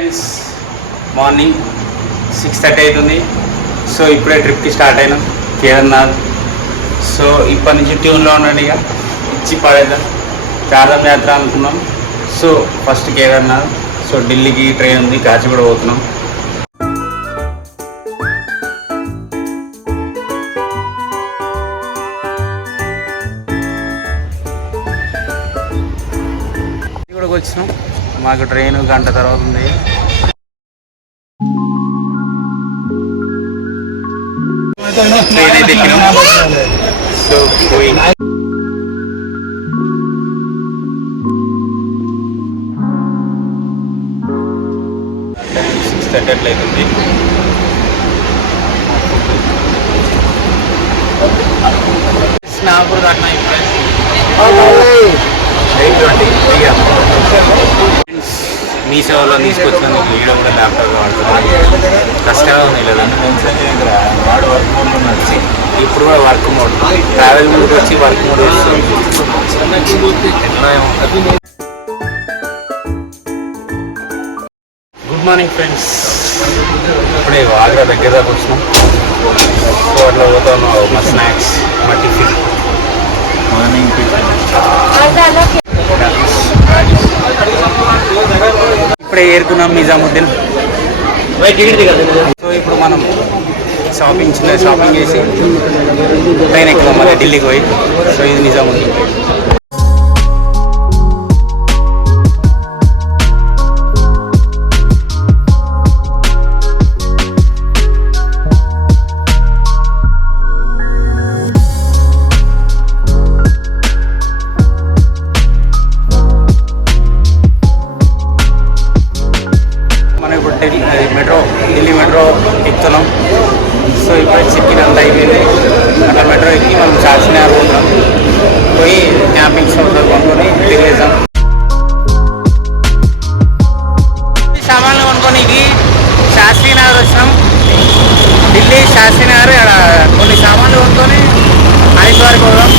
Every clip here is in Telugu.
ఫ్రెండ్స్, మార్నింగ్ 6:30 అవుతుంది. సో ఇప్పుడే ట్రిప్కి స్టార్ట్ అయినాం కేదార్నాథ్. సో ఇప్పటి నుంచి ట్యూన్లో ఉండండి, ఇక ఇచ్చి పడేద్దాం. చార్ధామ్ యాత్ర అనుకున్నాం. So first Kedarnath. సో ఢిల్లీకి ట్రైన్ ఉంది, కాచిగూడ పోతున్నాం. కాచిగూడకు వచ్చినాం. మాకు ట్రైన్ గంట తర్వాత ఉంది. ట్రైన్ అయితే ఎక్కినాం. So going. 6:30 అవుతుంది. నాగపూర్ దాకా ఇప్పుడే మీ సేవలో తీసుకొచ్చిన వీడియో కూడా ల్యాప్టాప్ వాడుతున్నాను. కష్టంగా ఉంది లేదండి. ఇప్పుడు కూడా వర్క్ మోడ్, ట్రావెల్ మోడ్ వచ్చి వర్క్ మోడ్ వస్తుంది. గుడ్ మార్నింగ్ ఫ్రెండ్స్, ఇప్పుడే ఆగ్రా దగ్గర దాకా వచ్చినాం. సో అట్లా పోతాను. మా స్నాక్స్, మా టిఫిన్, మార్నింగ్ ఇప్పుడే ఏరుకున్నాం నిజాముద్దీన్. సో ఇప్పుడు మనం షాపింగ్ చేసి ట్రైన్ ఎక్కుదాం మళ్ళీ ఢిల్లీకి పోయి. సో ఇది నిజాముద్దీన్. ఢిల్లీ మెట్రో ఎక్కుతున్నాం. సో ఇప్పుడు చెక్కిన్ అంతా అయిపోయింది. అట్లా మెట్రో ఎక్కి మనం చార్మినార్ పోతున్నాం. పోయి క్యాంపింగ్ షోతో కొనుక్కొని తిరిగేసాం. సామాన్లు కొనుక్కోనికి శాస్త్రీనగర్ వచ్చినాం. ఢిల్లీ శాస్త్రీనగర్. అక్కడ కొన్ని సామాన్లు కొనుక్కొని హరిద్వార్కి పోదాం.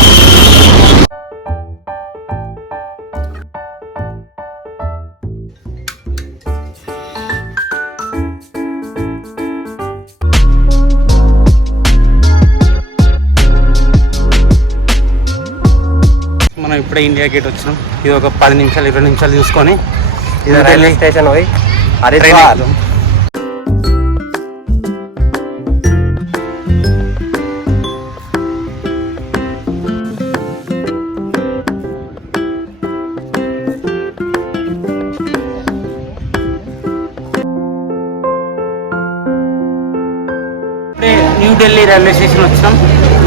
మనం ఇప్పుడే ఇండియా గేట్ వచ్చినాం. ఇది ఒక 10 నిమిషాలు 20 నిమిషాలు చూసుకొని ఇది రైల్వే స్టేషన్ పోయి హరిద్వార్. ఇప్పుడే న్యూఢిల్లీ రైల్వే స్టేషన్ వచ్చినాం.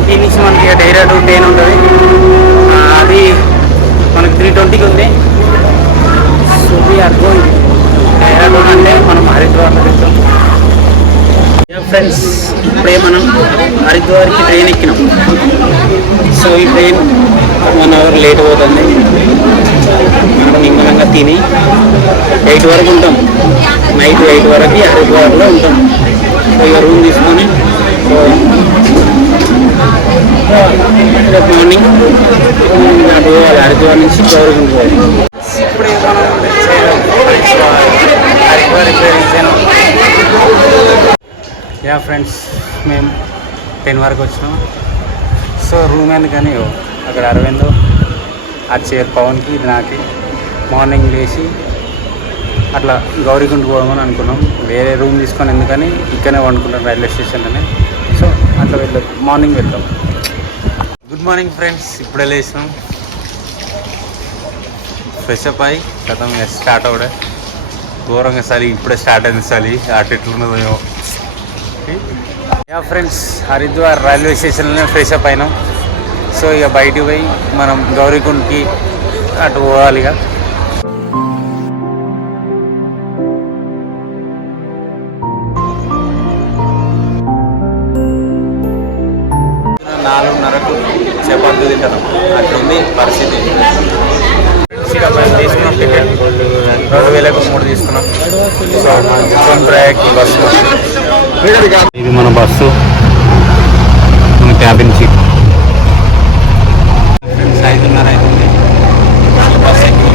దీని నుంచి మనకి డైరెక్ట్ ట్రైన్ ఉంటుంది. అది మనకు 3:20కి ఉంది. So we are going. డైరెక్ట్ అంటే మనం హరిద్వార్లో వెళ్తాం. ఫ్రెండ్స్, ఇప్పుడే మనం హరిద్వార్కి ట్రైన్ ఎక్కినాం. సో ఈ ట్రైన్ 1 అవర్ లేట్ పోతుంది. మనం నిమ్మలంగా తిని 8 వరకు ఉంటాం. నైట్ 8 వరకు హరిద్వార్లో ఉంటాం. సో ఇక రూమ్ తీసుకొని మార్నింగ్ అటు పోవాలి. హరిద్వార్ నుంచి గౌరీగుంట పోవాలి. ఇప్పుడు యా ఫ్రెండ్స్, మేము 10 వరకు వచ్చినాం. సో రూమ్ ఎందుకని అక్కడ అరవింద్ ఆ చైర్ పవన్కి ఇది నాకి మార్నింగ్ లేచి అట్లా గౌరీగుంట పోదామని అనుకున్నాం. వేరే రూమ్ తీసుకొని ఎందుకని ఇక్కడనే వండుకుంటాం రైల్వే స్టేషన్లోనే. సో అట్లా వెళ్తాం, మార్నింగ్ వెళ్తాం. గుడ్ మార్నింగ్ ఫ్రెండ్స్, ఇప్పుడే లేచినాం. ఫ్రెష్ అప్ అయ్యి గతం స్టార్ట్ అవుడే ఘోరంగా చలి. ఇప్పుడే స్టార్ట్ అయింది చలి. అటు ఎట్లున్నదో ఏమో. యా ఫ్రెండ్స్, హరిద్వార్ రైల్వే స్టేషన్లోనే ఫ్రెష్ అప్ అయినాం. సో ఇక బయటికి పోయి మనం గౌరీగుంట్కి అటు పోవాలి. ఇక 4:30కు చపాతీ తింటాం. అట్లుంది పరిస్థితి. తీసుకున్నాం టికెట్ 2003 తీసుకున్నాం. So Prayag bus. ఇది మన బస్సు, మన క్యాబిన్ సీట్. 5:30 అవుతుంది. బస్సు ఎక్కి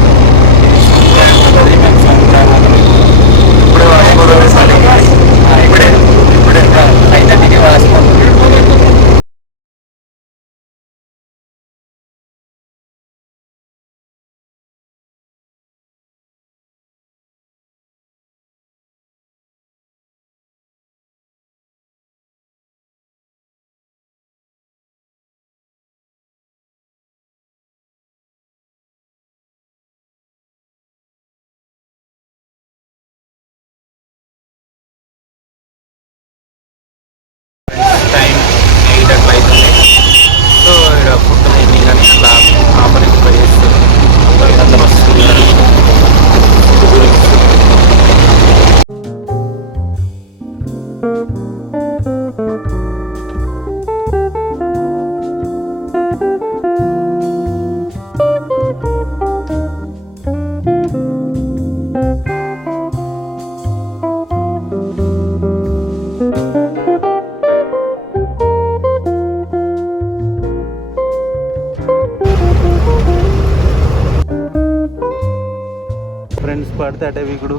ఫ్రెండ్స్ పడితే అటే వీకుడు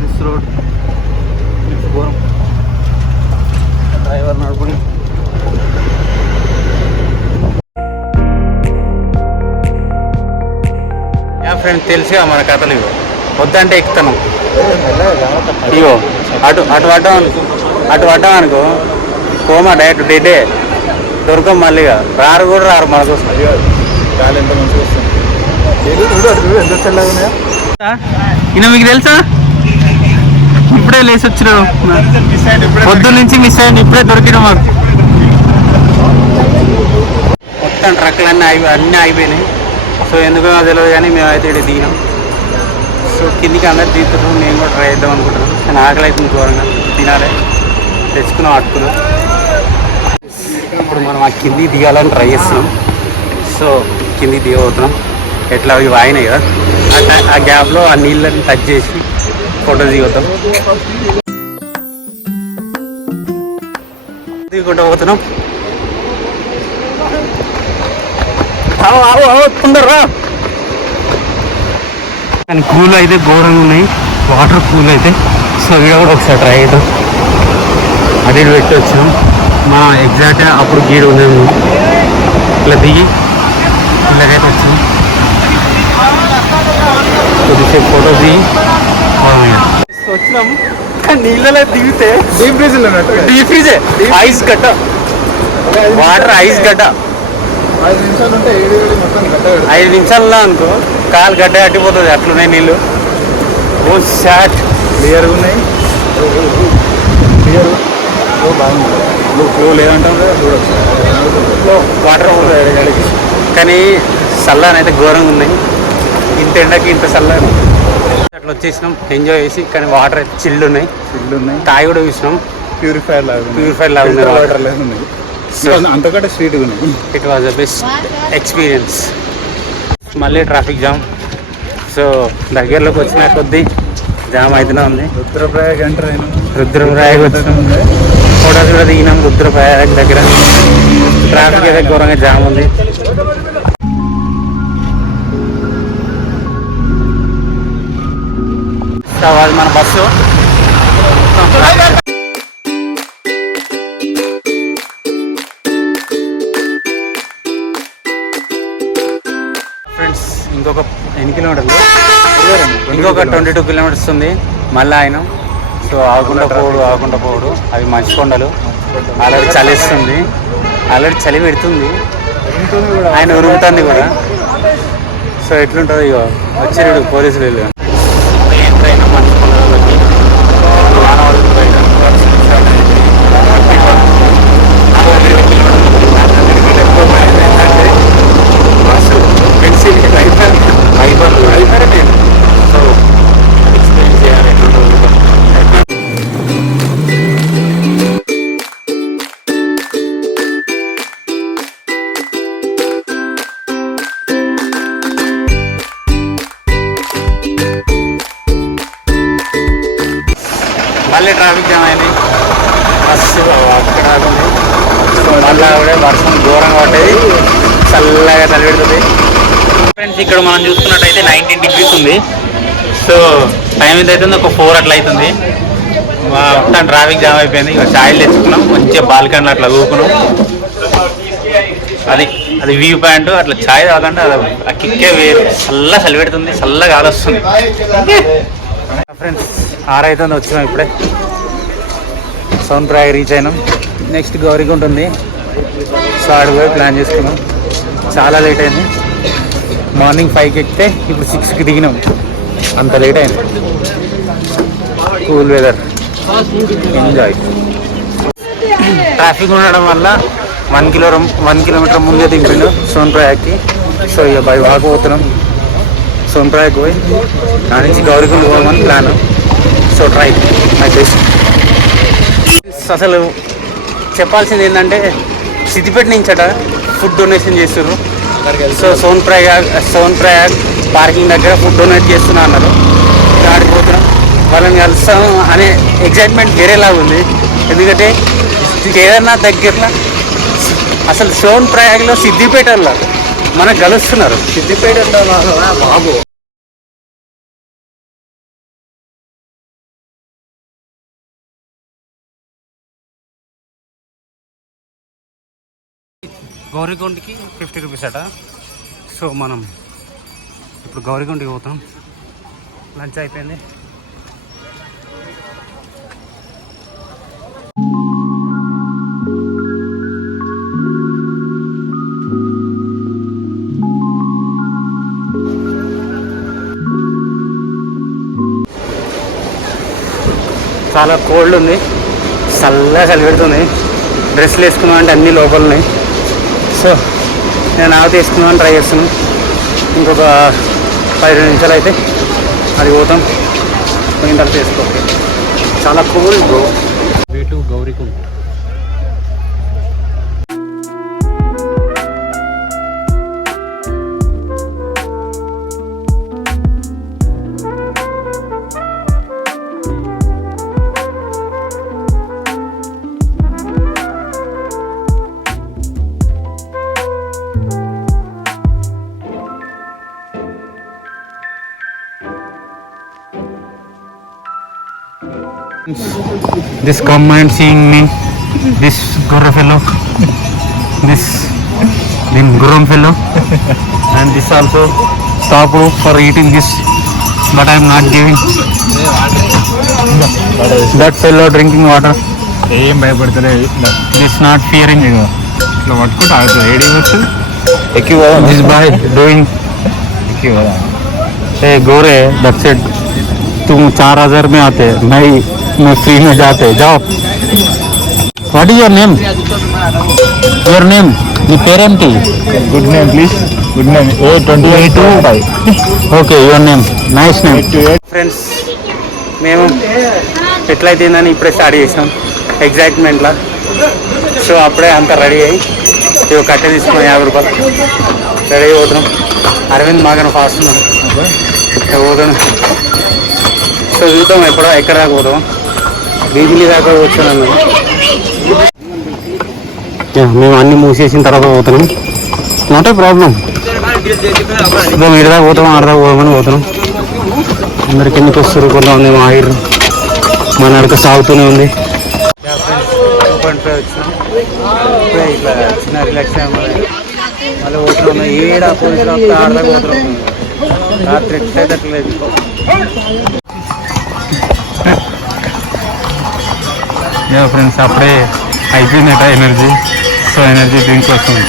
దిస్ రోడ్ ఘోరం డ్రైవర్ నడుపుని ఫ్రెండ్స్ తెలిసిగా మన కథలు ఇగో వద్దంటే ఎక్కుతాను ఇగో అటు పడ్డాం అనుకో కోమా డైరెక్ట్ డెడే దొరకం మళ్ళీగా రారు కూడా రారు మనకు గాలి ఎంత మంచిగా వస్తుంది. ఎంత తెల్లగా ఉన్నాయా ఈయన మీకు తెలుసా ఇప్పుడే లేచి వచ్చినావు పొద్దు నుంచి మిస్ అయ్యండి ఇప్పుడే దొరికిన మాకు మొత్తం ట్రక్లు అన్నీ అయిపోయినాయి సో ఎందుకో తెలియదు కానీ మేమైతే ఇక్కడ దిగినాం సో కిందికి అందరు దిగుతున్నాం నేను కూడా ట్రై చేద్దాం అనుకుంటున్నాను కానీ ఆకలి అవుతుంది ఘోరంగా తినాలి తెచ్చుకున్నాం అటుకులు ఇప్పుడు మనం ఆ కిందికి దిగాలని ట్రై చేస్తున్నాం సో కిందికి దిగబోతున్నాం ఎట్లా ఇవి ఆయినాయి కదా ఆ గ్యాప్లో ఆ నీళ్ళని టచ్ చేసి ఫోటో దిగుతాం దిగుకుంటూ పోతున్నాం తొందరరా కానీ కూల్ అయితే ఘోరంగా ఉన్నాయి వాటర్ కూల్ అయితే సో ఇక్కడ కూడా ఒకసారి ట్రై అవుతాం అటు ఇటు పెట్టి వచ్చాం మా ఎగ్జాక్ట్గా అప్పుడు గీడు ఉన్నాము ఇట్లా దిగి ఇలాగైతే వచ్చాం కొద్దిసేపు ఫోటోస్ దిగి వచ్చినాం కానీ నీళ్ళలో దిగితే డీప్ ఫ్రిడ్జే ఐస్ గడ్డ వాటర్ ఐస్ గడ్డ 5 నిమిషాలు ఉంటే 5 నిమిషాల్లో అనుకో కాలు గడ్డ కట్టిపోతుంది అట్లున్నాయి నీళ్ళు ఓ షాట్ క్లియర్గా ఉన్నాయి క్లియర్ బాగుంది ఫ్లో లేదంటే వాటర్ పోతుంది కానీ చల్లనైతే ఘోరంగా ఉన్నాయి ఇంత ఎండకి ఇంత చల్లని అట్లా వచ్చేసినాం ఎంజాయ్ చేసి కానీ వాటర్ అయితే చిల్లు ఉన్నాయి తాగి కూడా చూసినాం ప్యూరిఫైర్ లాగా ఉన్నాయి వాటర్ లాగా ఉన్నాయి అంతకంటే స్వీట్గా ఉన్నాయి it was the best experience మళ్ళీ ట్రాఫిక్ జామ్ సో దగ్గరలోకి వచ్చిన కొద్దీ జామ్ అయితేనే ఉంది రుద్రప్రయాగ్ ఎంటర్ అయినా రుద్రప్రయాగ్ వచ్చినాం ఫోటోస్ కూడా దిగినాం రుద్రప్రయాగ్ దగ్గర ట్రాఫిక్ అయితే ఘోరంగా జామ్ ఉంది అది మన బస్సు ఫ్రెండ్స్ ఇంకొక ఎన్ని కిలోమీటర్లు ఇంకొక 22 కిలోమీటర్స్ ఉంది మళ్ళీ ఆయన సో ఆగకుండా పోడు అవి మంచి కొండలు ఆల్రెడీ చలిస్తుంది ఆల్రెడీ చలి పెడుతుంది ఆయన ఉరుగుతుంది కూడా సో ఎట్లుంటుంది ఇక వచ్చారు పోలీసులు వీళ్ళు ఎంతైనా మంచి కొండలకి సో ఎక్స్పీరియన్స్ చేయాలి మళ్ళీ ట్రాఫిక్ జామ్ అయింది బస్సు అక్కడ ఆగుంది సో మళ్ళీ కూడా వర్షం ఘోరంగా పట్టేది చల్లగా చలి పెడుతుంది ఫ్రెండ్స్ ఇక్కడ మనం చూసుకున్నట్టయితే 19 degrees ఉంది సో టైం ఎంత అవుతుంది ఒక 4 అట్లా అవుతుంది మొత్తం ట్రాఫిక్ జామ్ అయిపోయింది ఇక ఛాయలు తెచ్చుకున్నాం మంచిగా బాల్కనీలో అట్లా కూకున్నాం అది వ్యూ పాయింట్ అట్లా ఛాయ్ తాగంటే అది ఆ కిక్కే వేరు చలి పెడుతుంది చల్లగా గాలి వస్తుంది ఫ్రెండ్స్ 6 అవుతుంది వచ్చినాం ఇప్పుడే సోన్ప్రయాగ్ రీచ్ అయినాం నెక్స్ట్ గౌరీగుంట ఉంది సో ఆడికి పోయి ప్లాన్ చేసుకున్నాం చాలా లేట్ అయింది మార్నింగ్ 5కి ఎక్కితే ఇప్పుడు 6కి దిగినాం అంత లేట్ అయింది కూల్ వెదర్ ఎంజాయ్ ట్రాఫిక్ ఉండడం వల్ల 1 కిలోమీటర్ ముందే దింపిండు సోన్ప్రయాగ్కి సో ఇక బై వాక్ పోతున్నాం సోన్ప్రయాగ్ పోయి దాని నుంచి గౌరీగుంట పోదామని plan so try my best అసలు చెప్పాల్సింది ఏంటంటే సిద్దిపేట నుంచట ఫుడ్ డొనేషన్ చేస్తున్నారు సో సోన్ప్రయాగ్ పార్కింగ్ దగ్గర ఫుడ్ డొనేట్ చేస్తున్నా అన్నారు ఆడిపోతున్నాం వాళ్ళని కలుస్తాం అనే ఎగ్జైట్మెంట్ వేరేలాగా ఉంది ఎందుకంటే ఏదన్నా దగ్గరలో అసలు సోన్ప్రయాగ్లో సిద్దిపేటలో మనకు కలుస్తున్నారు సిద్దిపేట బాబు గౌరీకొండకి 50 రూపీస్ అట. సో మనం ఇప్పుడు గౌరీకొండకి పోతాం. లంచ్ అయిపోయింది. చాలా కోల్డ్ ఉంది, చల్లగా చలి పెడుతుంది. డ్రెస్సులు వేసుకున్నాం అంటే అన్నీ లోపల ఉన్నాయి. సో నేను ఆవితే వేసుకున్నామని ట్రై చేస్తున్నాను. ఇంకొక 15 నిమిషాలు అయితే అది పోతాం. పోయిన తర్వాత వేసుకోవాలి. చాలా cold bro. Way to Gaurikund. This come and seeing me, this Gurra fellow, this Gurram fellow, and this also stopped for eating this, but I am not giving. That fellow drinking water. ఏం భయపడతలేదు. This not fearing. ఇట్లా పట్టుకుంటా ఏడి వచ్చు ఎక్కి This boy doing. ఎక్కి పోదా. Hey Gore, that's it. तुम 4000 में आते, मैं फ्री में जाते. जाओ. What is your name? Your name? నీ పేరేంటి? Good name please. Good name A2825. Okay, your name. Nice name. Friends, మేము ఎట్లయితేందని ఇప్పుడే స్టార్ట్ చేసినాం ఎగ్జైట్మెంట్లో. సో అప్పుడే అంతా రెడీ అయ్యి ఇవి కట్టె తీసుకున్నాం 50 రూపాయలు. రెడీ అవుతున్నాం. అరవింద్ మాకన్నా ఫాస్ట్ ఉన్నాం. పోతున్నాం. సో చూద్దాం ఎక్కడ దాకా పోతాం. బీబిలి దాకా వచ్చాను. మేము అన్నీ మూసేసిన తర్వాత పోతున్నాం. Not a problem. మేము ఇటు దాకా పోతాం, ఆడదాకా పోదామని పోతున్నాం. అందరికి ఎందుకు వస్తారు, కొంతమంది మా ఆయిర్ మా నడక సాగుతూనే ఉంది. 2.5 వచ్చినాం. ఇప్పుడే ఇట్లా చిన్న రిలాక్స్ మళ్ళీ పోతున్నాం. ఏడా పోలీసులు వస్తే ఆడదాకా పోతున్నాం. రాత్రి ఎట్లయితే అట్లేదు. ఫ్రెండ్స్, అప్పుడే అయిపోయిందట ఎనర్జీ. సో ఎనర్జీ డ్రింక్ వస్తుంది,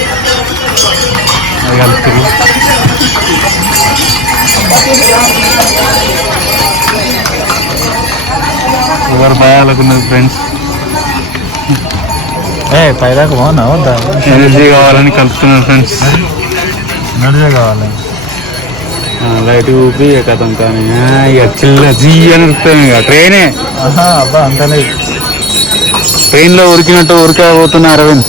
అది కలుపుతుంది. ఎవరు భయాలకున్నది ఫ్రెండ్స్. పైదాకా బాగున్నా వద్దా. ఎనర్జీ కావాలని కలుపుతున్నారు ఫ్రెండ్స్. ఎనర్జీ కావాలి. లైట్ ఊపి కథం కానీ ఇక చిల్ల జీ అని వస్తాం. ఇక ట్రైనే అబ్బా అంతలే. ట్రైన్లో ఉరికినట్టు ఉరికపోతున్నా అరవింద్.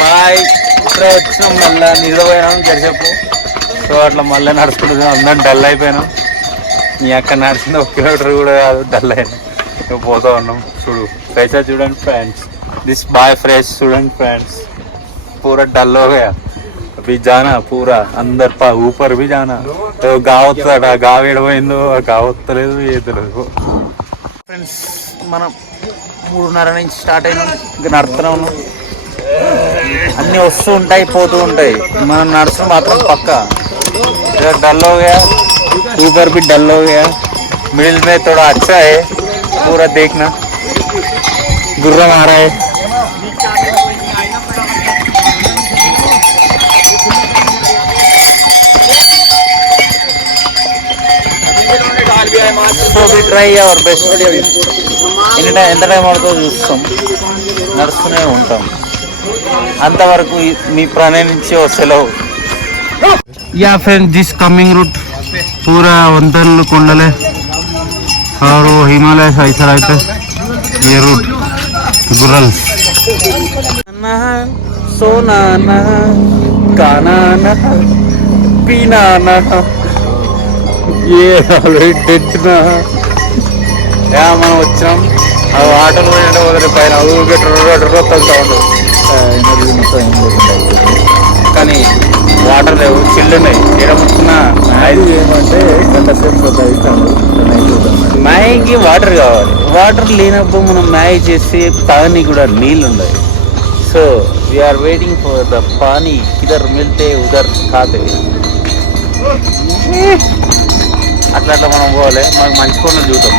బాయ్. ఇప్పుడే వచ్చినాం, మళ్ళీ నిద్రపోయినాం గడిచెప్పు. సో అట్లా మళ్ళీ నడుచుకుంటుంది. అందరం డల్ అయిపోయినాం. మీ అక్క నడిచిన 1 కిలోమీటర్ కూడా కాదు, డల్ అయినా పోతా ఉన్నాం. చూడు पैसा చూడండి friends. This by fresh student friends. पूरा डल हो गया. अभी जाना पूरा अंदर ऊपर भी जाना. तो गाँव ఏడపోయిందో గావ్ వస్తలేదు, ఏదలేదు. ఫ్రెండ్స్, మనం 3:30 నుంచి స్టార్ట్ అయినాం. ఇంకా నడుస్తూనే ఉన్నాం. అన్నీ వస్తూ ఉంటాయి, పోతూ ఉంటాయి. మనం నడుచడం మాత్రం పక్కా. डल हो गया, ऊपर भी डल हो गया. मिडिल में थोड़ा अच्छा है. पूरा देखना, गुर्रम आ रहा है. So we try our best. ఎంత టైం పడుతుందో చూస్తాం, నడుస్తూనే ఉంటాం. అంతవరకు మీ ప్రాణం నుంచి సెలవు. या फ्रेंड, दिस कमिंग रूट पूरा वंतन कोंडले और वो हिमालय ऐसा रहता है. ये रूट गुरल सोना गाना पीना ये మనం వచ్చాం. అవి ఆటోలు పోయినట్టు వదిలి పైన ఊరికే వస్తూ ఉండదు. ఎనర్జీ మొత్తం ఏం లేకుండా అయిపోతుంది. కానీ వాటర్ లేవు, చిల్లు ఉన్నాయి. ఏడబుచ్చిన అది ఏమంటే గంట సేపు ఇస్తాను నైట్ అన్నమాట. మ్యాగీకి వాటర్ కావాలి. వాటర్ లేనప్పుడు మనం మ్యాగీ చేస్తే తాగని కూడా నీళ్ళు ఉన్నాయి. So we're waiting for the pani. ఇదర్ మిల్తే ఉదర్ కాతే. అట్లా అట్లా మనం పోవాలి. మనకు మంచి కొండలు చూద్దాం.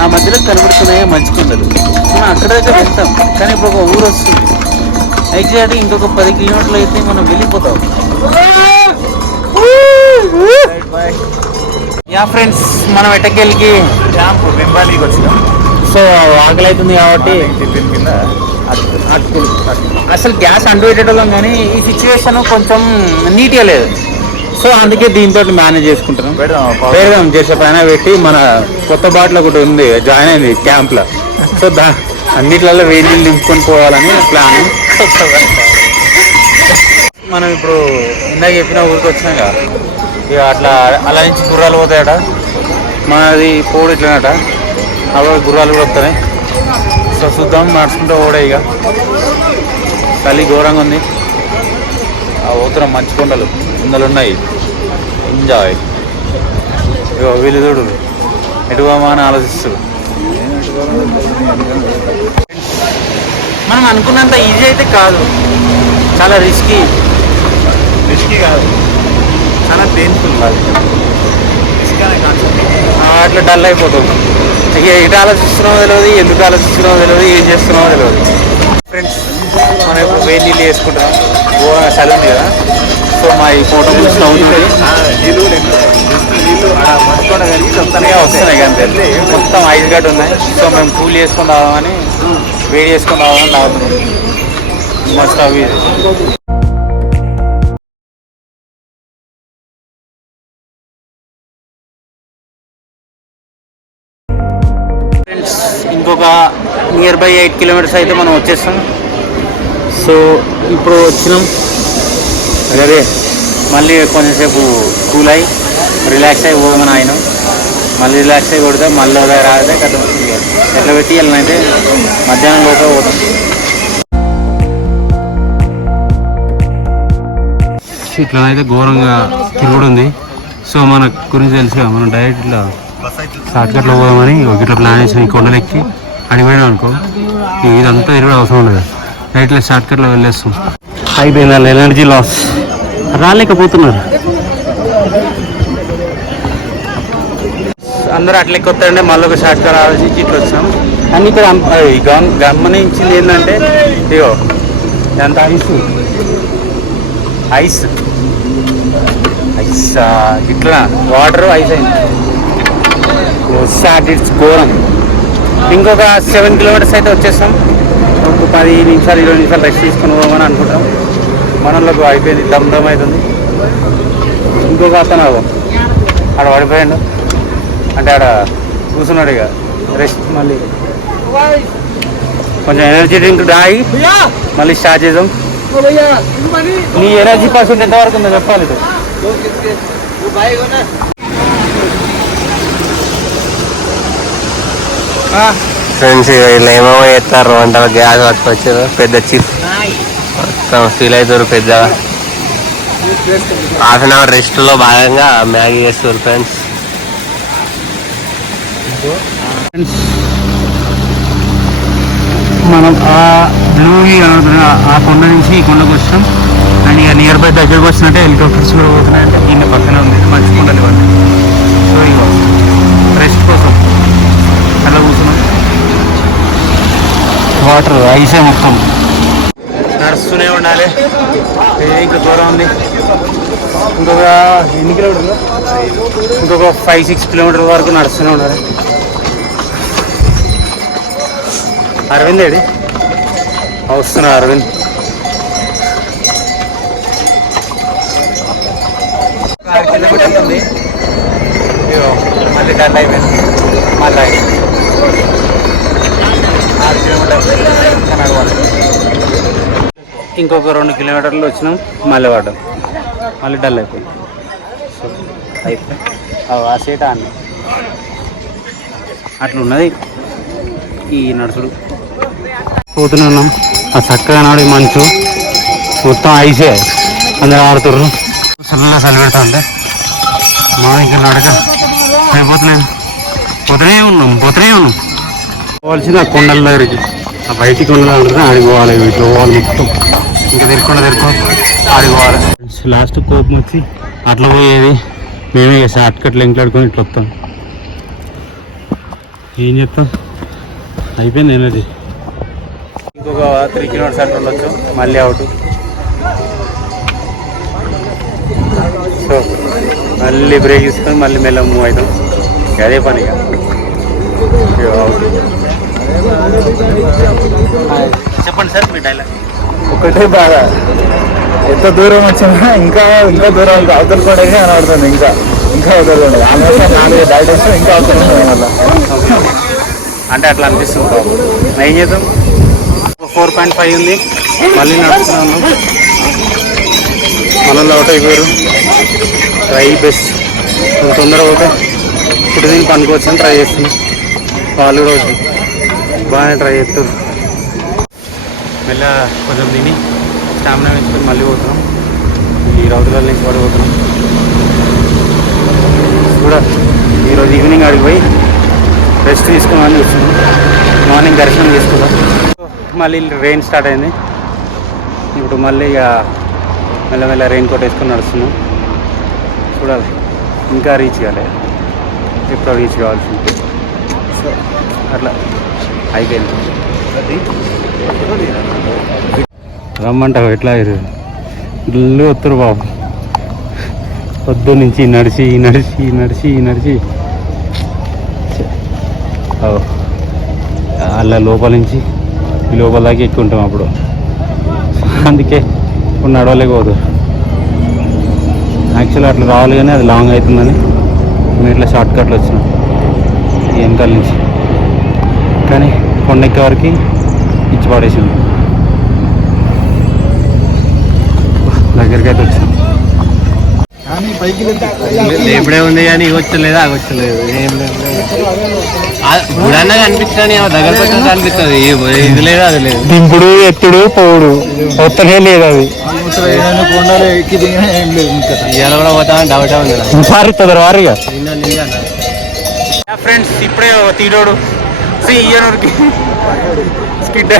ఆ మధ్యలో కనబడుతున్నాయి మంచి కొండలు. మనం అక్కడైతే వెళ్తాం. కానీ ఇప్పుడు ఒక ఊరు వస్తుంది. ఎగ్జాక్ట్ ఇంకొక 10 కిలోమీటర్లు అయితే మనం వెళ్ళిపోతాం. యా ఫ్రెండ్స్, మనం ఎట్టకెళ్ళకి క్యాంప్ బెంబాలీకి వచ్చినాం. సో ఆకలి అవుతుంది కాబట్టి టిఫిన్ కింద అసలు గ్యాస్ అంటు పెట్టేటోళ్ళం, కానీ ఈ సిచ్యువేషన్ కొంచెం నీట్గా లేదు. సో అందుకే దీంతో మేనేజ్ చేసుకుంటున్నాం. పెడదాం చేసే పైన పెట్టి. మన కొత్త బాటిల్ ఒకటి ఉంది, జాయిన్ అయింది క్యాంప్లో. సో అన్నిట్లలో వేడి నీళ్ళు నింపుకొని పోవాలని ప్లాన్. మనం ఇప్పుడు ఇందాక చెప్పిన ఊరికి వచ్చినాక ఇక అట్లా అలా నుంచి గుర్రాలు పోతాయట. మనది పోడు ఇట్లనట. అవి గుర్రాలు కూడా వస్తున్నాయి. సో చూద్దాం, నడుచుకుంటూ పోడే. ఇక చలి ఘోరంగా ఉంది. ఆ పోతున్నాం. మంచి కొండలు కొండలు ఉన్నాయి. ఎంజాయ్. ఇక వీళ్ళు చూడు ఎటు పోమా అని ఆలోచిస్తూ. మనం అనుకున్నంత ఈజీ అయితే కాదు, చాలా రిస్కీ కాదు, చాలా పెయిన్ఫుల్. రిస్క్ అనే కాన్సెప్ట్ అట్లా డల్ అయిపోతుంది. ఇక ఎటు ఆలోచిస్తున్నామో తెలియదు, ఎందుకు ఆలోచిస్తున్నామో తెలియదు, ఏం చేస్తున్నామో తెలియదు. ఫ్రెండ్స్, మనం ఇప్పుడు వేడి నీళ్ళు వేసుకుంటాం. ఘోరంగా చలి ఉంది కదా. సో మా ఈ ఫోటో గురించి అవుతుంది. నీళ్ళు మర్చిపోవడం కానీ మొత్తంగా వస్తున్నాయి అంతే. మొత్తం ఐస్ గడ్డ ఉన్నాయి. సో మేము కూల్ చేసుకొని రావాలని, వేడి చేసుకొని రావాలని తాగుతున్నాం. మస్ట్ అవి ఫ్రెండ్స్, ఇంకొక నియర్ బై 8 కిలోమీటర్స్ అయితే మనం వచ్చేస్తాం. సో ఇప్పుడు వచ్చినాం. అదే మళ్ళీ కొంచెంసేపు కూల్ అయ్యి రిలాక్స్ అయ్యి పోమని ఆయన మళ్ళీ రిలాక్స్ అయ్యి కొడితే మళ్ళీ రాదే కదా. ఎట్లా పెట్టి వెళ్ళనైతే మధ్యాహ్నం లోపల పోతాం. ఇట్లనైతే ఘోరంగా తిరుగుడు ఉంది. సో మన గురించి తెలుసుగా, మనం డైరెక్ట్ ఇట్లా షార్ట్కట్లో పోదామని ఇట్లా ప్లాన్ చేసిన. ఈ కొండలు ఎక్కి అడిగిపోయాం అనుకో, ఇదంతా తిరుగుడు అవసరం ఉండదు. డైరెక్ట్లో షార్ట్కట్లో వెళ్ళేస్తాం. అయిపోయింది వాళ్ళ ఎనర్జీ లాస్. రాలేకపోతున్నారు అందరూ. అట్లా ఎక్కొస్తారంటే మళ్ళీ ఒక షార్ట్కట్ ఆలోచించి ఇట్లా వచ్చాం. కానీ ఇక్కడ గమనించింది ఏంటంటే, ఇగో ఎంత ఐస్ ఐస్ ఐస్ ఇట్లా వాటర్ ఐస్ అయింది. స్టార్ట్ ఇట్స్ ఘోరం. ఇంకొక 7 కిలోమీటర్స్ అయితే వచ్చేస్తాం. ఒక 10 నిమిషాలు 20 నిమిషాలు రెస్ట్ తీసుకొని పోమని అనుకుంటాం. మనలోకి అయిపోయింది, దమ్ అవుతుంది. ఇంకొక అతను ఆడ పడిపోయాడు అంటే ఆడ కూర్చున్నాడు. ఇక రెస్ట్. మళ్ళీ కొంచెం ఎనర్జీ డ్రింక్ తాగి మళ్ళీ స్టార్ట్ చేద్దాం. నీ ఎనర్జీ పర్సెంట్ ఎంతవరకు ఉందో చెప్పాలి. ఫ్రెండ్స్, వీళ్ళు ఏమో చేస్తారు వంటలు. గ్యాస్ పట్టుకొచ్చారు, పెద్ద చిప్ మొత్తం ఫీల్ అవుతారు. పెద్ద ½ అవర్ రెస్ట్లో భాగంగా మ్యాగీ చేస్తారు ఫ్రెండ్స్. మనం ఆ బ్లూ ఆ కొండ నుంచి ఈ కొండకు వచ్చాం. అండ్ ఇక నియర్ బై దగ్గరకు వచ్చినట్టే హెలికాప్టర్స్ కూడా పోతున్నాయంటే దీన్ని పక్కనే ఉంది మంచి కొండలు ఇవన్నీ. సో ఇక రెస్ట్ కోసం అలా కూర్చున్నాం. వాటర్ ఐసే మొత్తం. నడుస్తూనే ఉండాలి. ఇంకా దూరం ఉంది. ఇంకొక ఎన్ని కిలోమీటర్లు? ఇంకొక 5-6 కిలోమీటర్ల వరకు నడుస్తూనే ఉండాలి. అరవింద్ ఏడి వస్తున్నా. అరవింద్ మళ్ళీ డల్ అయిపోయింది. మళ్ళీ 6 కిలోమీటర్లు ఇంకొక 2 కిలోమీటర్లు వచ్చినాం. మళ్ళీ పడ్డాం. మళ్ళీ డల్ అయిపోయింది. సో అయిపోయి ఆ సీట అన్నీ అట్లున్నది ఈ నడుచుడు. పోతూనే ఉన్నాం. ఆ చక్కగా నాడు మంచు మొత్తం ఐసే అందరు ఆడుతుర్రు. చల్లగా చలి పెడతా ఉంటే మా ఇంకా నడక అయిపోతున్నాను. పోతూనే ఉన్నాం పోవాల్సింది ఆ కొండల దగ్గరికి. ఆ బయటికి కొండలు ఆడుతున్నా ఆడికి పోవాలి, వీటిలో పోవాలి మొత్తం. ఇంకా తిరుక్కుంటూ ఆడికి పోవాలి. లాస్ట్ కోపం వచ్చి అట్లా పోయేది మేమే షార్ట్ కట్లు ఎంట్లాడుకొని ఇట్లా వస్తాం. ఏం చెప్తాం, అయిపోయింది ఎనర్జీ. ఇంకొక 3 కిలోమీటర్స్ అట్లా ఉండొచ్చు, మళ్ళీ అవుట్. సో మళ్ళీ బ్రేక్ తీసుకొని మళ్ళీ మెల్ల మూవ్ అవుతాం. అదే పనిగా చెప్పండి సార్ మీ డైలాగ్. ఒకటే బాధ, ఎంత దూరం వచ్చినా ఇంకా దూరం అవతల కూడా కనబడుతుంది. ఇంకా అవతల కూడా ఆల్మోస్ట్ 4 డైరెక్ట్స్ ఇంకా అవతల వల్ల అంటే అట్లా అనిపిస్తుంది. ఏం చేద్దాం, 4.5 ఉంది. మళ్ళీ నడుస్తున్నాను, మళ్ళీ అవుట్ అయిపోయారు. ట్రై బెస్ట్, తొందరగా పోతే ఇప్పుడు దీన్ని పనుకోవచ్చు అని ట్రై చేస్తున్నాం. వాళ్ళు కూడా వచ్చి బాగానే ట్రై చేస్తారు. మెల్లగా కొంచెం తిని స్టామినా పెంచుకొని మళ్ళీ పోతున్నాం. ఈ రౌతుల నుంచి పడిపోతున్నాం కూడా. ఈరోజు ఈవినింగ్ ఆడికి పోయి రెస్ట్ తీసుకోమని వచ్చింది. మార్నింగ్ దర్శనం చేసుకుంటాం. మళ్ళీ రెయిన్ స్టార్ట్ అయింది. ఇప్పుడు మళ్ళీ ఇక మెల్లమెల్ల రెయిన్ కోట్ వేసుకొని నడుస్తున్నాం. చూడాలి, ఇంకా రీచ్ కాలేదు, ఎప్పుడో రీచ్ కావాల్సింది. సో అట్లా అయిపోయింది. రమ్మంటావు ఎట్లా ఇల్లు వస్తారు బాబు. పొద్దు నుంచి నడిచి అలా లోపల నుంచి ఈ లోపల దాకా ఎక్కువ ఉంటాం. అప్పుడు అందుకే ఇప్పుడు నడవలేకపోదు. యాక్చువల్గా అట్లా రావాలి కానీ అది లాంగ్ అవుతుందని మేము ఇట్లా షార్ట్ కట్లు వచ్చినాం ఈ వెనకాల నుంచి. కానీ కొండెక్కే వరకు ఇచ్చి పడేసింది. దగ్గరికి అయితే వచ్చినాం. ఎప్పుడే ఉంది కానీ ఇగొచ్చలేదు ఆగొచ్చలేదు. ఏం లేదు, గుడన్నగా అనిపిస్తుంది, దగ్గరకు వచ్చినట్టు అనిపిస్తుంది. ఇది లేదు అది లేదు, దింపుడు ఎత్తుడు పోవుడు మొత్తమే లేదు. అది ఇవాళ కూడా పోతామని డౌట్ ఉంది. మారుతుంది వారిగా. ఫ్రెండ్స్ ఇప్పుడే తీడోడు ఈయనూరికి స్కిడ్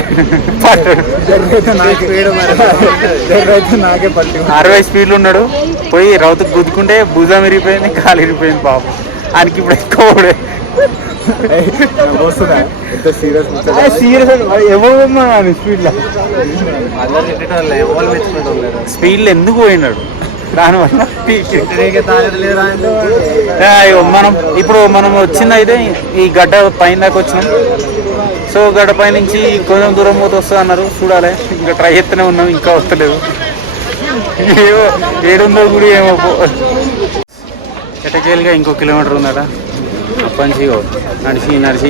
60 స్పీడ్లు ఉన్నాడు. పోయి రౌతుకు గుద్దుకుంటే భుజం విరిగిపోయింది, కాలు విరిగిపోయింది పాపం. ఆయనకి ఇప్పుడు ఎక్కువ స్పీడ్లో ఎందుకు పోయినాడు దానివల్ల. మనం వచ్చింది అయితే ఈ గడ్డ పైన దాకా వచ్చినాం. సో గడ్డ పై నుంచి కొంచెం దూరం పోతే వస్తుంది అన్నారు. చూడాలి, ఇంకా ట్రై చేస్తూనే ఉన్నాం, ఇంకా వస్తలేదు. ఏమో 700 గుడి ఏమో. ఎటకేలుగా ఇంకో కిలోమీటర్ ఉందట. అప్పంచి నడిచి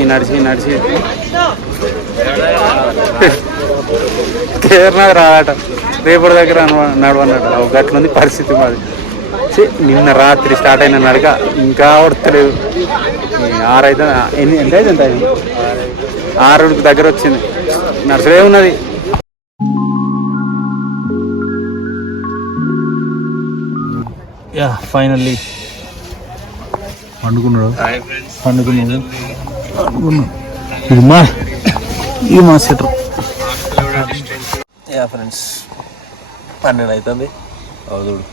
కేరళ రాదట. రేపటి దగ్గర నడవన్నట. గట్లుంది పరిస్థితి మాది. నిన్న రాత్రి స్టార్ట్ అయిన నడక ఇంకా వడతలేదు. 6 అయితే ఎంత అయింది, 6 దగ్గర వచ్చింది. నర్సరే ఉన్నది. ఫైనల్లీ పండుకున్నాడు. ఇది మా సెటర్. ఫ్రెండ్స్ 12 అవుతుంది. అవుతుడు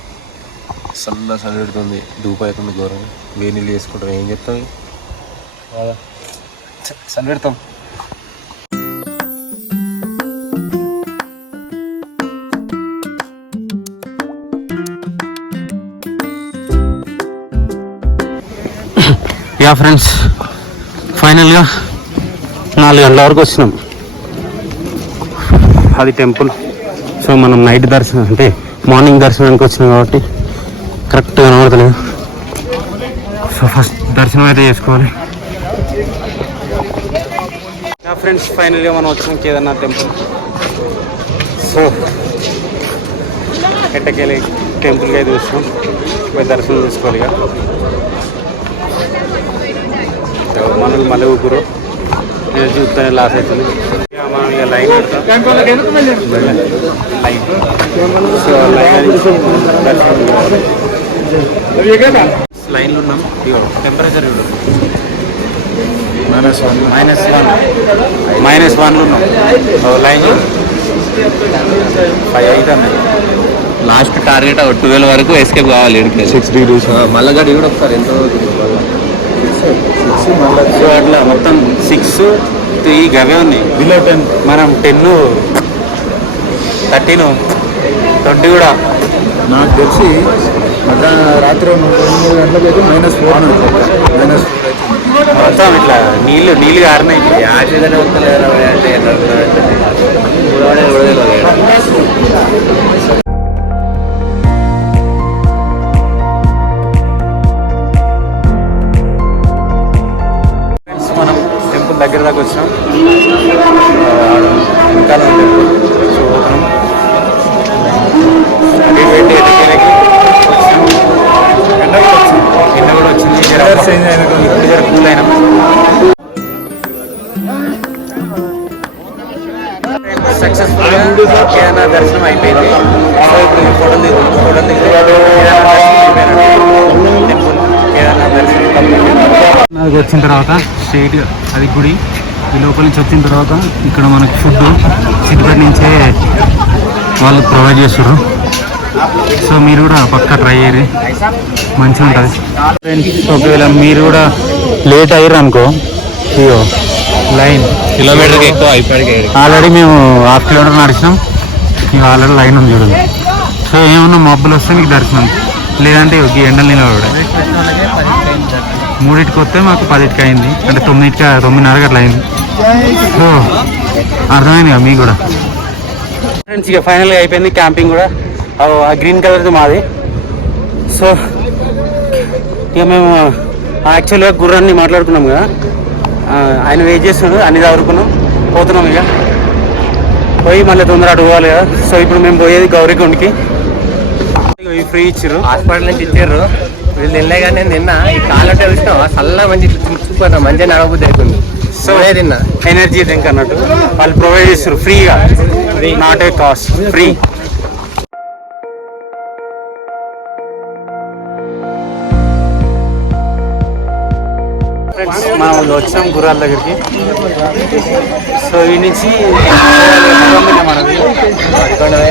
సన్న సన్న పెడుతుంది, దూపు అవుతుంది ఘోరంగా. వేడి నీళ్ళు వేసుకుంటాం. ఏం చెప్తాం, సన్న పెడతాం. ఫ్రెండ్స్ ఫైనల్గా 4 గంటల వరకు వచ్చినాం. అది టెంపుల్. సో మనం నైట్ దర్శనం అంటే మార్నింగ్ దర్శనానికి వచ్చినాం కాబట్టి కరెక్ట్గా కనబడతలేదు. సో ఫస్ట్ దర్శనం అయితే చేసుకోవాలి. ఫ్రెండ్స్ ఫైనల్గా మనం వచ్చినాం కేదార్నాథ్ టెంపుల్. సో ఎట్టకెళ్ళి టెంపుల్కి అయితే వచ్చినాం. పోయి దర్శనం చేసుకోవాలి. ఇక మనల్ని మళ్ళీ ఊపిరు నేను చూస్తూనే లాస్ అవుతుంది. మనం ఇక లైన్ పెడతాం. సో లైన్లో ఉన్నాం. ఇగో టెంపరేచర్ చూడు -1 ఉన్నాం. లైన్ 5 అవుతుంది. లాస్ట్ టార్గెట్ 12 వరకు ఎస్కేప్ కావాలి. 6 degrees మళ్ళీ గడి కూడా ఒకసారి ఎంతో సో అట్లా మొత్తం 6 3 గవే ఉన్నాయి. బిలో 10 మనం 10 13 20 కూడా. నాకు తెలిసి రాత్రి 3 గంటలకు అయితే -4 మొత్తం ఇట్లా నీళ్ళు కారినాయి. యాక్సిడెంట్ వస్తలేదా అంటే మనం టెంపుల్ దగ్గర దాకా వచ్చినాం. ఇంకా సో పోతున్నాం. ఎండ కూడా వచ్చింది. జర కూల్ అయినా. సక్సెస్ఫుల్గా కేదార్నాథ్ దర్శనం అయిపోయింది. సో ఇప్పుడు ఫోటోలు దిగుతుంది. టెంపుల్ కేదార్నాథ్ దర్శనం నాకు వచ్చిన తర్వాత స్ట్రైట్ అది గుడి. ఈ లోపల నుంచి వచ్చిన తర్వాత ఇక్కడ మనకు ఫుడ్ సిద్ధిపేట నుంచే వాళ్ళు ప్రొవైడ్ చేస్తారు. సో మీరు కూడా పక్కా ట్రై చేయరు, మంచిగా ఉంటుంది. ఒకవేళ మీరు కూడా లేట్ అయ్యారు అనుకో, ఇయో లైన్ కిలోమీటర్కి ఎక్కువ అయిపోయి ఆల్రెడీ మేము 1/2 కిలోమీటర్ నడిచినాం. ఇక ఆల్రెడీ లైన్ ఉంది చూడండి. సో ఏమన్నా మబ్బులు వస్తే మీకు దర్శనం, లేదంటే ఈ ఎండలు నిలబడ 3కి వస్తే మాకు 10కి అయింది, అంటే 9:30 అట్లా అయింది. సో అర్థమైంది కదా మీకు కూడా. ఫ్రెండ్స్ ఇక ఫైనల్గా అయిపోయింది క్యాంపింగ్ కూడా. ఆ గ్రీన్ కలర్ది మాది. సో ఇక మేము యాక్చువల్గా గుర్రాన్ని మాట్లాడుకున్నాం కదా, ఆయన వెయిట్ చేస్తున్నాడు, అన్ని చదువుకున్నాం, పోతున్నాం. ఇక పోయి మళ్ళీ తొందర అటు పోవాలి కదా. సో ఇప్పుడు మేము పోయేది గౌరీకొండకి. ఫ్రీ ఇచ్చారు, హాస్పిటల్ నుంచి ఇచ్చారు. వీళ్ళు తినలే కానీ నేను తిన్నా. ఈ కాలంటే చూసినా చల్ల మంచి చూసుకున్నా, మంచిగా నడవబుద్ధి అవుతుంది. సో తిన్నా ఎనర్జీ డ్రింక్ అన్నట్టు వాళ్ళు ప్రొవైడ్ చేస్తారు ఫ్రీగా, not a cost, free. Friends మనం వచ్చాం గుర్రాల దగ్గరికి. సో ఈ నుంచి మనది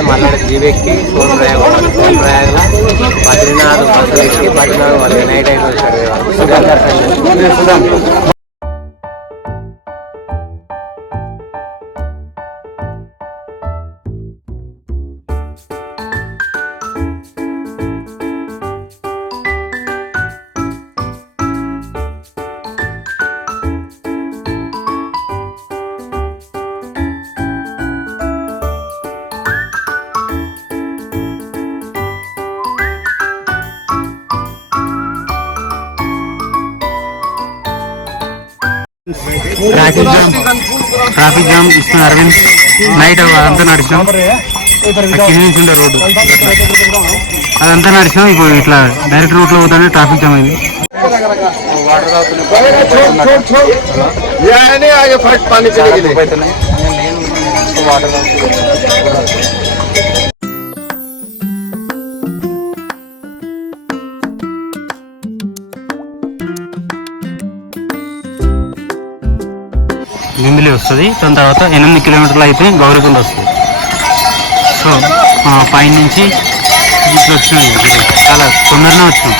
మళ్ళీ జీవెక్కి సోమప్రయాగ బద్రీనాథ్ బస్సులు ఎక్కి బద్రీనాథ్ వాళ్ళు నైట్ అయిపోయి సుధాం. ట్రాఫిక్ జామ్ ఇస్తున్న అరవింద్ నైట్ అదంతా నడిచినాం. కింద నుంచి ఉండే రోడ్డు అదంతా నడిచినాం. ఇప్పుడు ఇట్లా డైరెక్ట్ రూట్లో పోతానే ట్రాఫిక్ జామ్ అయింది. గింబిలి వస్తుంది. దాని తర్వాత 8 కిలోమీటర్లు అయితే గౌరీకొండ వస్తుంది. సో పైన నుంచి ఇట్లా వచ్చినాయి, చాలా తొందరగా వచ్చినాం.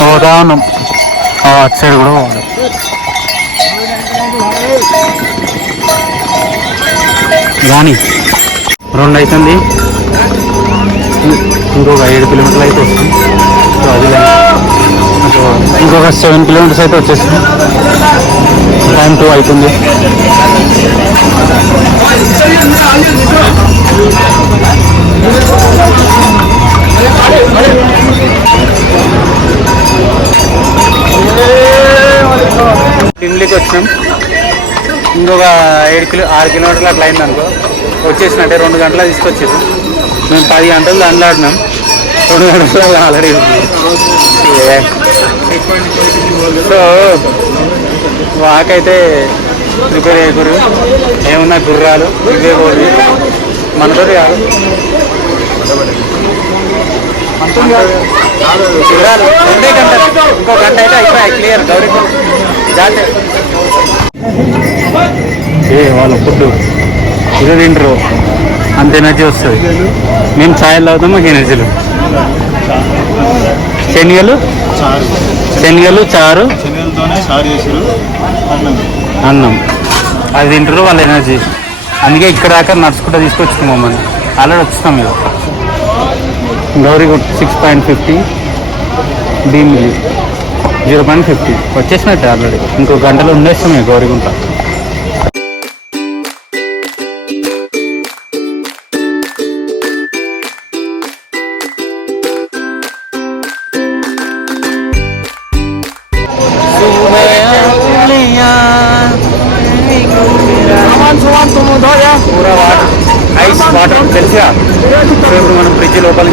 పోతా ఉన్నాం. అటు సైడ్ కూడా పోవాలి. కానీ 2 అవుతుంది, ఇంకొక 7 కిలోమీటర్లు అయితే వస్తుంది. సో అది ఇంకొక 7 కిలోమీటర్స్ అయితే వచ్చేస్తుంది. టైం 2 అవుతుంది. టిమ్లీకి వచ్చినాం. ఇంకొక 6 కిలోమీటర్లు అట్లా అయింది అనుకో వచ్చేసినట్టే. 2 గంటలు తీసుకొచ్చారు. మేము 10 గంటలు దండలాడినాం. 2 గంటలు ఆల్రెడీ. సో వాకైతే ప్రిపేర్ చేయకూరు. ఏమున్నా గుర్రాలు ఇవే కోరి మనతో కాదు గుర్రాలు 2 గంటలు, ఇంకో గంట అయితే అయిపోయాయి క్లియర్ గౌరీకు జాతే. వాళ్ళ ఫుడ్ ఇది తింటారు, అంత ఎనర్జీ వస్తుంది. మేము ఛాయలు తాగుతాం, మాకు ఎనర్జీలు. శనగలు చారు అన్నం అది తింటారు, వాళ్ళ ఎనర్జీ. అందుకే ఇక్కడ దాకా నడుచుకుంటూ తీసుకొచ్చుకున్నాం మమ్మల్ని. ఆల్రెడీ వచ్చినాం మీరు గౌరీగుట్ 6.50, భీమిలి 0.50 వచ్చేసినట్టు ఆల్రెడీ. ఇంకో గంటలో ఉండేస్తాం మేము గౌరీగుంట. ఐస్ వాటర్ తెలిసిగా మనం ఫ్రిడ్జ్ లోపల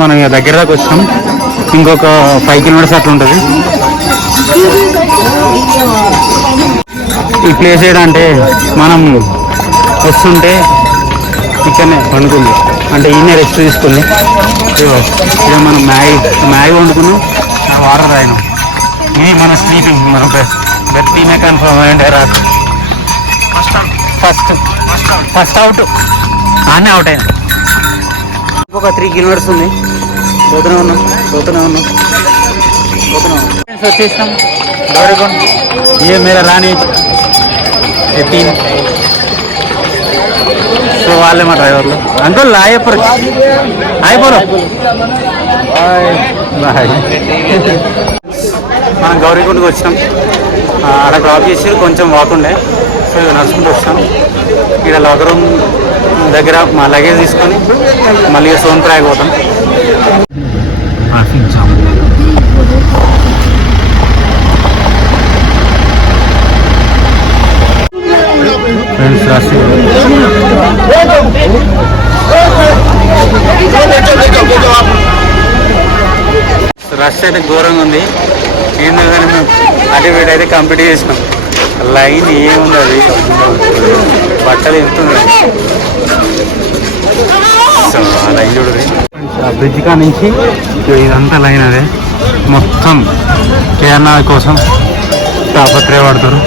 మనం ఇక దగ్గర దాకా వచ్చాం. ఇంకొక 5 కిలోమీటర్స్ అట్లా ఉంటుంది. ఈ ప్లేస్ ఏంటంటే మనం వస్తుంటే ఇక్కడనే వండుకుంది, అంటే ఈయన రెస్ట్ తీసుకుంది. ఇక మనం మ్యాగీ వండుకున్నాం, వాటర్ తాగినాం. ఇది మన స్లీపింగ్, మన బెడ్ టీమే కన్ఫర్మ్ అయ్యండి. రాదు ఫస్ట్ అవుట్ ఆనే అవుట్ అయినా. ఇంకొక 3 కిలోమీటర్స్ ఉంది. పోతూనే ఉన్నాం. వచ్చేసినాం గౌరీగుంట. ये मेरा रानी 18. సో వాళ్ళే మా డ్రైవర్లు. అంకుల్ హాయ్ చెప్పరు, హాయ్ పోలో బాయ్. మనం గౌరీగుంటకు వచ్చినాం. అక్కడ డ్రాప్ చేసి కొంచెం వాక్ ఉండే, సో నడుచుకుంటూ వచ్చాం. ఇక్కడ లాకర్ రూమ్ దగ్గర మా లగేజ్ తీసుకొని మళ్ళీ సోన్ప్రాయ్ పోతాం. ఫ్రెండ్స్ రష్ అయితే ఘోరంగా ఉంది. ఏంటంటే మేము అటు వీడు అయితే కంప్లీట్ చేసినాం. లైన్ ఏముంది, అది బట్టలు ఎంతుంది. సో ఆ లైన్ చూడదు. ఆ బ్రిడ్జ్ కా నుంచి ఇదంతా లైన్ అదే. మొత్తం కేరళ కోసం తాపత్రయపడతారు.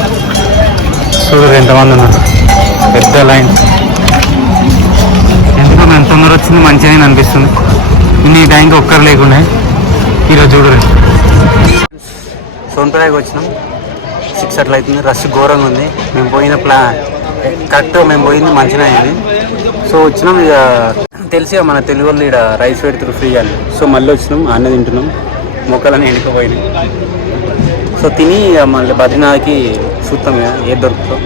చూడరు ఎంతమంది ఉన్నారు, పెద్ద లైన్. ఎందుకు మేము తొందర వచ్చింది మంచిగా అనిపిస్తుంది. ఇన్ని టైంకి ఒక్కరు లేకుండా ఈరోజు చూడరు. సోన్ప్రాయ్కి వచ్చినాం. 6 అట్లా అవుతుంది. రష్ ఘోరంగా ఉంది. మేము పోయిన కరెక్ట్ మేము పోయింది మంచిగా అయింది. సో వచ్చినాం. ఇక తెలిసి మన తెలుగు వాళ్ళు ఇక్కడ రైస్ పెడుతున్నారు ఫ్రీ అని. సో మళ్ళీ వచ్చినాం, అన్న తింటున్నాం. మొక్కలన్నీ ఎండిపోయినాయి. సో తిని మళ్ళీ బద్రీనాథ్కి చూస్తాం, ఏది దొరుకుతుందో.